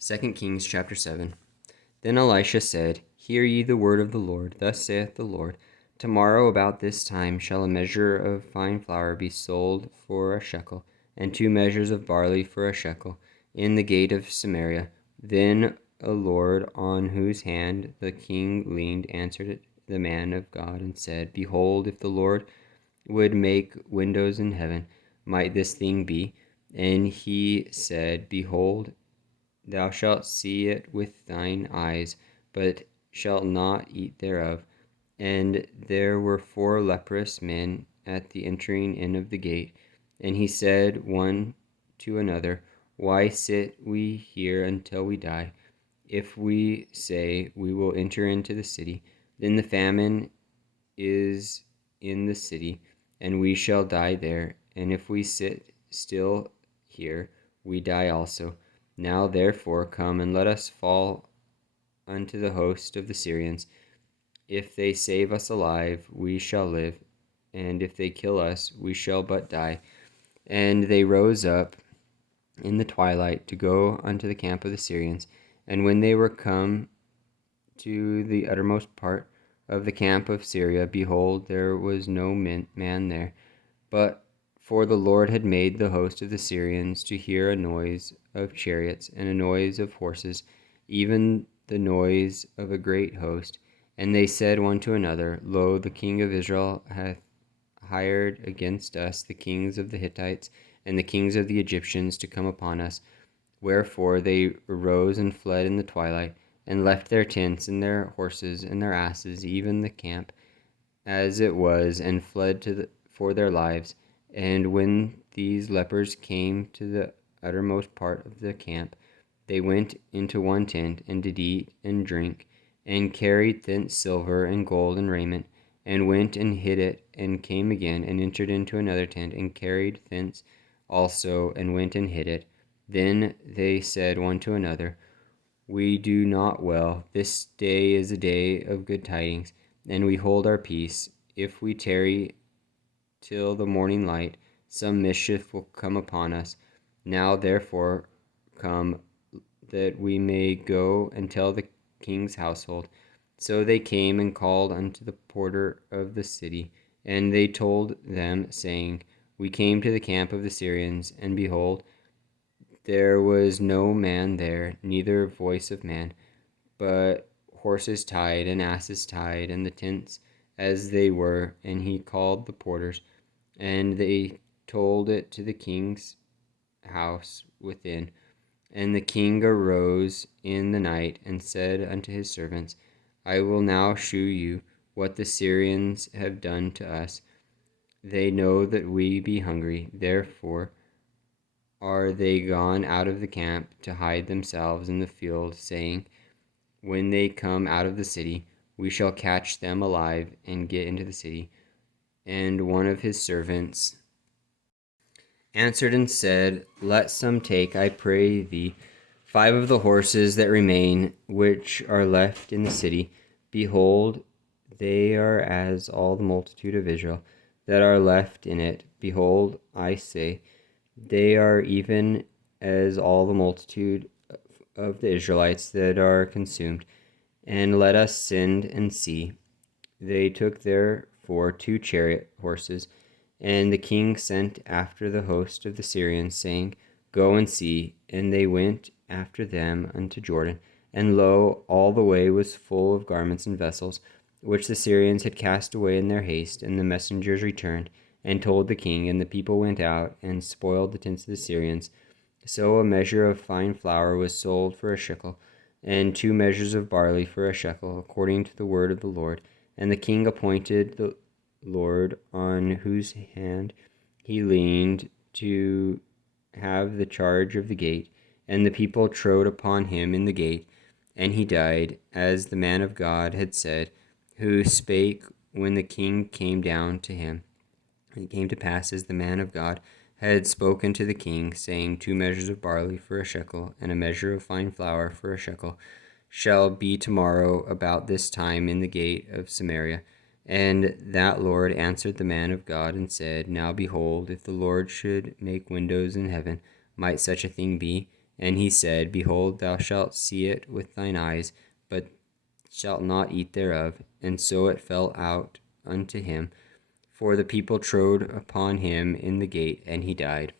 2 Kings chapter 7. Then Elisha said, Hear ye the word of the Lord. Thus saith the Lord, Tomorrow about this time shall a measure of fine flour be sold for a shekel, and 2 measures of barley for a shekel, in the gate of Samaria. Then a Lord on whose hand the king leaned answered the man of God and said, Behold, if the Lord would make windows in heaven, might this thing be? And he said, Behold, thou shalt see it with thine eyes, but shalt not eat thereof. And there were 4 leprous men at the entering in of the gate. And he said one to another, Why sit we here until we die? If we say, We will enter into the city, then the famine is in the city, and we shall die there. And if we sit still here, we die also. Now therefore come and let us fall unto the host of the Syrians. If they save us alive, we shall live, and if they kill us, we shall but die. And they rose up in the twilight to go unto the camp of the Syrians. And when they were come to the uttermost part of the camp of Syria, behold, there was no man there. But for the Lord had made the host of the Syrians to hear a noise of chariots and a noise of horses, even the noise of a great host. And they said one to another, Lo, the king of Israel hath hired against us the kings of the Hittites and the kings of the Egyptians to come upon us. Wherefore they arose and fled in the twilight, and left their tents and their horses and their asses, even the camp as it was, and fled for their lives. And when these lepers came to the uttermost part of the camp, they went into one tent, and did eat and drink, and carried thence silver and gold and raiment, and went and hid it, and came again, and entered into another tent, and carried thence also, and went and hid it. Then they said one to another, We do not well. This day is a day of good tidings, and we hold our peace. If we tarry till the morning light, some mischief will come upon us. Now therefore come, that we may go and tell the king's household. So they came and called unto the porter of the city, and they told them, saying, We came to the camp of the Syrians, and behold, there was no man there, neither voice of man, but horses tied and asses tied, and the tents as they were. And he called the porters, and they told it to the king's house within. And the king arose in the night, and said unto his servants, I will now shew you what the Syrians have done to us. They know that we be hungry, therefore are they gone out of the camp to hide themselves in the field, saying, When they come out of the city, we shall catch them alive and get into the city. And one of his servants answered and said, Let some take, I pray thee, 5 of the horses that remain, which are left in the city. Behold, they are as all the multitude of Israel that are left in it. Behold, I say, they are even as all the multitude of the Israelites that are consumed. And let us send and see. They took therefore 2 chariot horses, and the king sent after the host of the Syrians, saying, Go and see. And they went after them unto Jordan. And lo, all the way was full of garments and vessels, which the Syrians had cast away in their haste. And the messengers returned, and told the king, and the people went out, and spoiled the tents of the Syrians. So a measure of fine flour was sold for a shekel, and 2 measures of barley for a shekel, according to the word of the Lord. And the king appointed the Lord on whose hand he leaned to have the charge of the gate. And the people trode upon him in the gate, and he died, as the man of God had said, who spake when the king came down to him. And it came to pass, as the man of God had spoken to the king, saying, 2 measures of barley for a shekel, and a measure of fine flour for a shekel, shall be tomorrow about this time in the gate of Samaria. And that Lord answered the man of God, and said, Now behold, if the Lord should make windows in heaven, might such a thing be? And he said, Behold, thou shalt see it with thine eyes, but shalt not eat thereof. And so it fell out unto him. For the people trode upon him in the gate, and he died.